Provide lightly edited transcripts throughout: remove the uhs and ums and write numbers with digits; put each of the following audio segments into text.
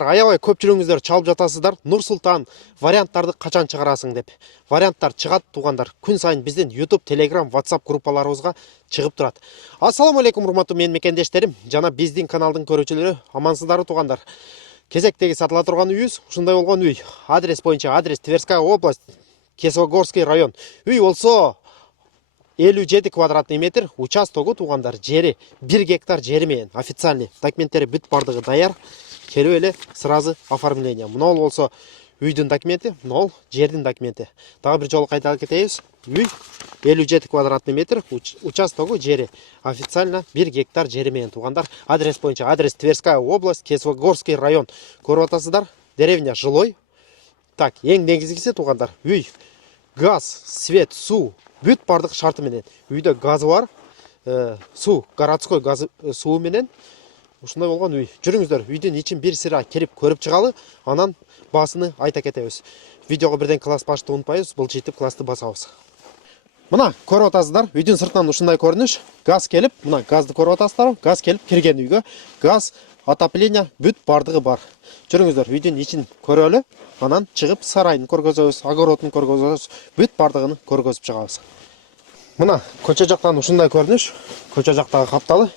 Аябай көпчүлүгүңүздөр чалып жатасыздар. Нур-Султан варианттарды качан чыгарасың деп. Варианттар чыгат тугандар. Күн сайын биздин YouTube, Telegram, WhatsApp группаларыбызга чыгып турат. Ассаламу алейкум урматтуу менин мекендештерим, жана биздин каналдын көрүүчүлөрү, амансыздарбы тугандар. Кезектеги сатыла турган үйүбүз ушундай болгон үй. Адрес боюнча адрес Тверская область, Кесвогорский район. Үй болсо 57 квадратный метр, участогу тугандар жери 1 гектар жери менен официальный документтери бүт бардыгы даяр. Келип эле сразу оформление. Мынау болсо үйдүн документи, мынау жердин документи. Дагы бир жолу кайталап кетебиз. Үй 57 квадратный метр, участогу жери официально 1 гектар жери менен тугандар. Адрес боюнча адрес Тверская область, Кесвогорский район. Көрүп атасыздар, деревня Жилой. Так, эң негизгиси тугандар, үй газ, свет, суу бүт бардык шарты менен. Үйдө газы бар, суу, городской газ суу менен. Ушундай болгон үй. Жүрүңүздөр, үйдүн ичин бир сыра кирип көрүп чыгалы, анан баасыны айта кетебиз. Видеого бирден класс башты унутпайбыз, булчитип классты басабыз. Мына көрүп атасыздар, үйдүн сыртынан ушундай көрүнүш. Газ келип, мына газды көрүп атасыздар, газ келип кирген үйгө. Газ, отопление бүт бардыгы бар. Жүрүңүздөр, үйдүн ичин көрөлү, анан чыгып сарайын көргөзөбүз, огородун көргөзөбүз, бүт бардыгын көргөзүп чыгабыз. Мына көчө жактан ушундай көрүнүш. Көчө жактагы капталы.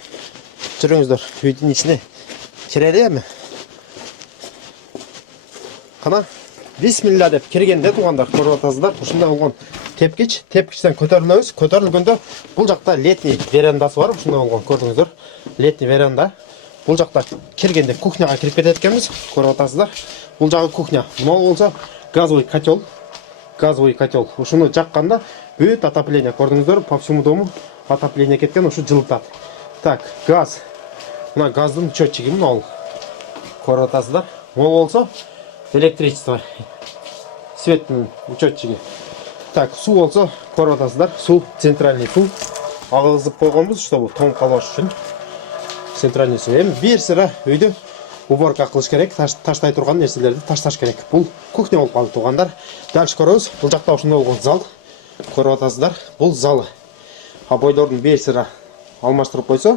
Жүрүңүздөр, үйдүн ичине кирели эми. Кана бисмилла деп киргенде тугандар көрүп атасыздар, ушундай болгон тепкич, тепкичтен көтөрүлөбүз. Көтөрүлгөндө бул жакта летний верандасы бар, ушундай болгон көрдүңүздөр. Летний веранда. Бул жакта киргенде кухняга кирип кетет экенбиз, көрүп атасыздар. Бул жагы кухня. Мына болсо газовый котел. Газовый котел. Ушуну жакканда бүт отопление көрдүңүздөр, по всему дому отопление кеткен, ушу жылытат. Так, газ. Мына газдын счетчиги мына ол. Көрүп атасыздар. Мол болсо электричество. Светтин счетчиги. Так, суу болсо көрүп атасыздар. Суу, центральный суу. Агызып койгонбуз, чтобы тоңуп калбаш үчүн. Центральный суу. Эми бир сыра үйдү уборка кылыш керек, таштай турган нерселерди ташташ керек. Бул кухня болуп калды тугандар. Дальше көрөбүз. Бул жакта ушундай болгон зал. Көрүп атасыздар. Бул залы. Обойлордун бир сыра алмаштырып койсо,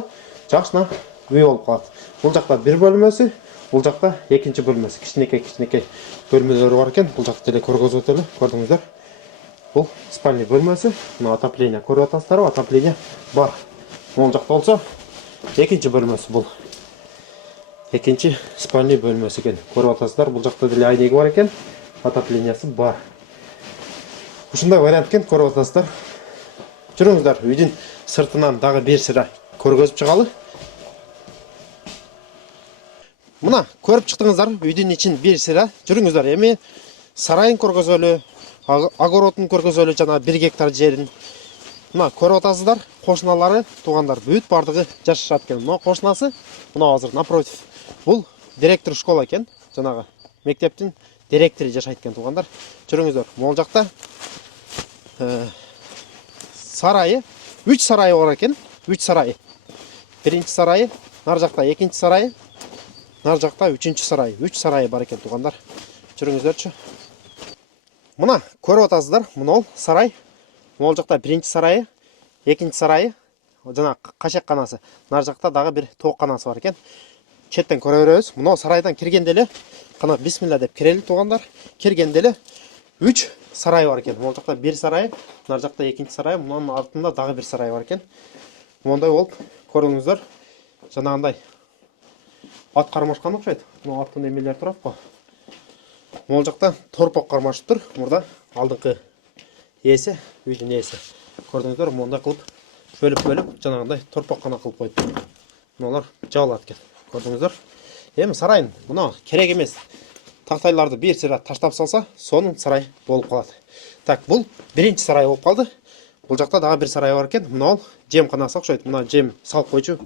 жакшына үй болуп калат. Бул жакта бир бөлмөсү, бул жакта экинчи бөлмөсү. Кичинекей бөлмөлөрү бар экен. Бул жакта деле көргөзүп өтөлү, көрдүңүздөр. Бул спальный бөлмөсү. Мына отопление көрүп атасыздар, отопление бар. Бул жакта болсо экинчи бөлмөсү бул. Экинчи спальный бөлмөсү экен. Көрүп атасыздар, бул жакта деле айнеги бар экен. Отоплениясы бар. Ушундай вариант экен, көрүп атасыздар. Жүрүңүздөр, үйдүн сыртынан дагы бир сыра көргөзүп чыгалы. Мына көрүп чыктыңыздар, үйдүн ичин бир сыра. Жүрүңүздөр, эми сарайын көргөзөлү, огородун көргөзөлү, жана 1 гектар жерин. Мына көрүп атасыздар, кошуналары тугандар бүт бардыгы жашашат экен. Мына кошунасы, мына азыр напротив. Бул директор школа экен, жанагы мектептин директору жашайт экен тугандар. Жүрүңүздөр, могул жакта сарайы, 3 сарайы бар экен. 3 сарайы. Биринчи сарайы, нар жакта экинчи сарайы, нар жакта үчүнчү сарайы. 3 сарайы бар экен тугандар. Жүрүңүздөрчү. Мына көрүп атасыздар, мына сарай. Могул жакта биринчи сарайы, экинчи сарайы, жана кашакканасы. Нар жакта дагы бир тоокканасы бар экен. Четтен көрө беребиз. Мына сарайдан киргенде эле, кана бисмилла деп кирели тугандар. Киргенде эле 3 сарай бар экен. Могул жакта бир сарай, нар жакта экинчи сарай, мунун артында дагы бир сарай бар экен. Мондай болуп көрүңүздөр. Жанагындай ат кармашкан окшойт. Мына аттын эмелери турат го. Могул жакта торпок кармашып тур. Мурда алдыңкы ээси, үйдүн ээси. Көрдүңүздөр, мондай кылып бөлүп жанагындай торпок кана кылып койду. Мыналар жабылат экен. Көрдүңүздөр. Эми сарайын мына керек эмес тактайларды бир сыра таштап салса, сонун сарай болуп калат. Так, бул биринчи сарай болуп калды. Бул жакта дагы бир сарай бар экен. Мына ол жемканасы окшойт. Мына жем салып койчу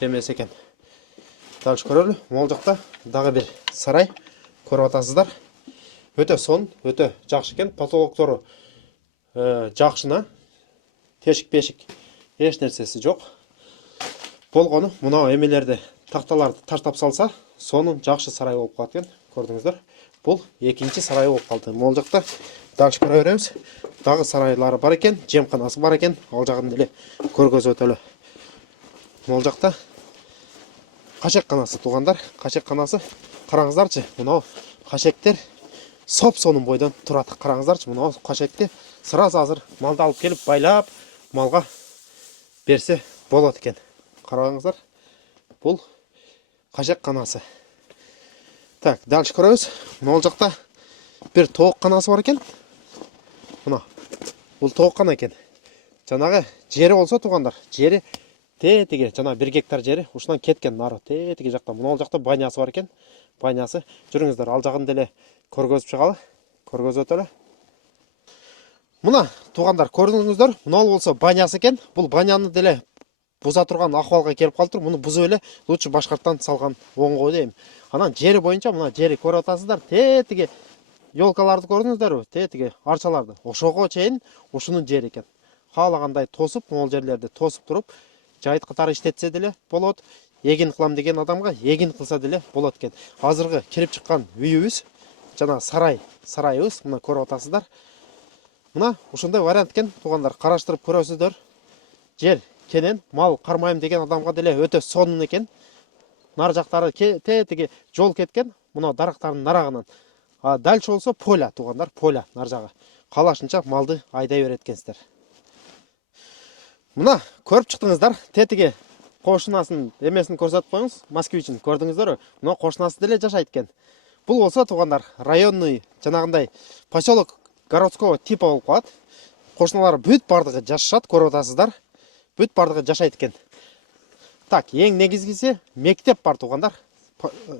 эмес экен. Дальше көрөлү. Могул жакта дагы бир сарай көрүп атасыздар. Өтө сонун, өтө жакшы экен. Потолоктору жакшына. Тешик-пешик эч нерсеси жок. Болгону мына эмелерди, такталарды таштап салса, сонун жакшы сарай болуп калат экен. Көрдүңүздөр. Бул экинчи сарай болуп калды. Могул жакта дальше көрө беребиз. Дагы сарайлары бар экен, жемканасы бар экен. Ал жагын деле көргөзүп өтөлү. Могул жакта качакканасы тугандар. Качакканасы Қараңыздарчы, мынау қашектер соп-сонын бойдан тұрады. Қараңыздарчы, мынау қашекте сразу азыр малды алып келіп байлап малға берсе болады екен. Қараңыздар, бұл қашек қанасы. Так, дальше көреміз. Мынау жақта бір тоқ қанасы бар екен. Мына, бұл тоқ қана екен. Жаңағы жері болса туғандар, жері тетіге, жаңа 1 гектар жері ұшынан кеткен нары тетіге жақта. Мынау жақта банясы бар екен. Банясы. Жүріңіздер, ал жағын деле көргөзіп шығалы. Көргөз өтелі. Мына туғандар, көрдіңіздер, мынау болса банясы екен. Бұл баняны деле бұза тұрған ахуалға келіп қалып тұр. Мұны бұзып еле лучше Башқұрттан салған оң ғой деймін. Анан жері бойынша мына жері көріп атасыздар. Тетіге елкаларды көрдіңіздер, тетіге аршаларды. Ошоға чейін ошының жері екен. Қалағандай тосып, мол жерлерді тосып тұрып, жайыт қатары іштетсе деле болады. Егін қылам деген адамға егін қылса деле болады екен. Азырғы кіріп шыққан үйіміз, жана сарайыбыз, мына көріп атасыздар. Мына ушундай вариант екен, туғандар, қараштырып көресіздер. Жер кенен мал қармайым деген адамға деле өте сонын екен. Нар жақтары тетіге жол кеткен, мына дарақтардың нарағынан. Дальше болса поля, туғандар, поля нар жағы. Қалашынша малды айдай өреткенсіздер. Мына көріп шықтыңыздар, тетіге қошынасын емесін көрсетіп қойыңыз, Москвичін көрдіңіздер, мына қошынасы деле жашайды екен. Бұл болса туғандар, районный жанағындай поселок городского типа болып қалады. Қошыналары бүт бардығы жашашады, көріп атасыздар. Бүт бардығы жашайды екен. Так, ең негізгісі мектеп бар туғандар.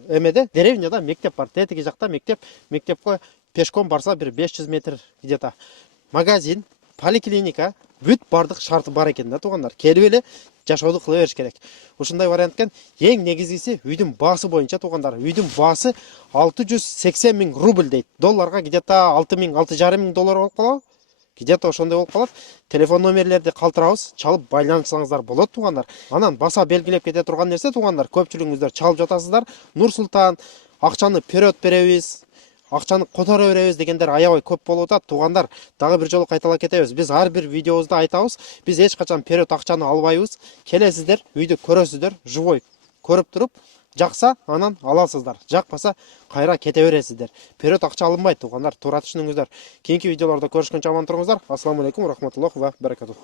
Эмеде деревняда мектеп бар. Тетіге жақта мектепке пешком барса бір 500 метр где-то. Магазин, поликлиника, бүт бардық шарты бар екен да туғандар. Келіп жашауды қылы беріш керек. Ушындай вариант екен. Ең негізгісі үйдің басы бойынша туғандар. Үйдің басы 680 000 рубль дейді. Долларға где-то 6 000, 6,5 мың доллар болып қалау. Где-то ошондай болып қалады. Телефон номерлерді қалтырауыз, чалып байланысаңыздар болады туғандар. Анан баса белгілеп кете тұрған нәрсе туғандар. Көпчілігіңіздер чалып жатасыздар. Нұр-Сұлтан, ақшаны период беребиз, ақшаны қотара беребиз дегендер аябай көп болып атат туғандар. Дағы бір жолы қайталап кетебиз. Біз ар бір видеобузда айтабыз. Біз ешқашан период ақшаны албайбыз. Келесіздер, үйді көресіздер, живой көріп тұрып, жақса анан аласыздар. Жақпаса қайра кете бересіздер. Период ақша алынбайды туғандар. Тура түшініңіздер. Кейінгі видеоларда көрішкенше аман тұрыңыздар. Ассаламу алейкум рахматуллахи ва баракатух.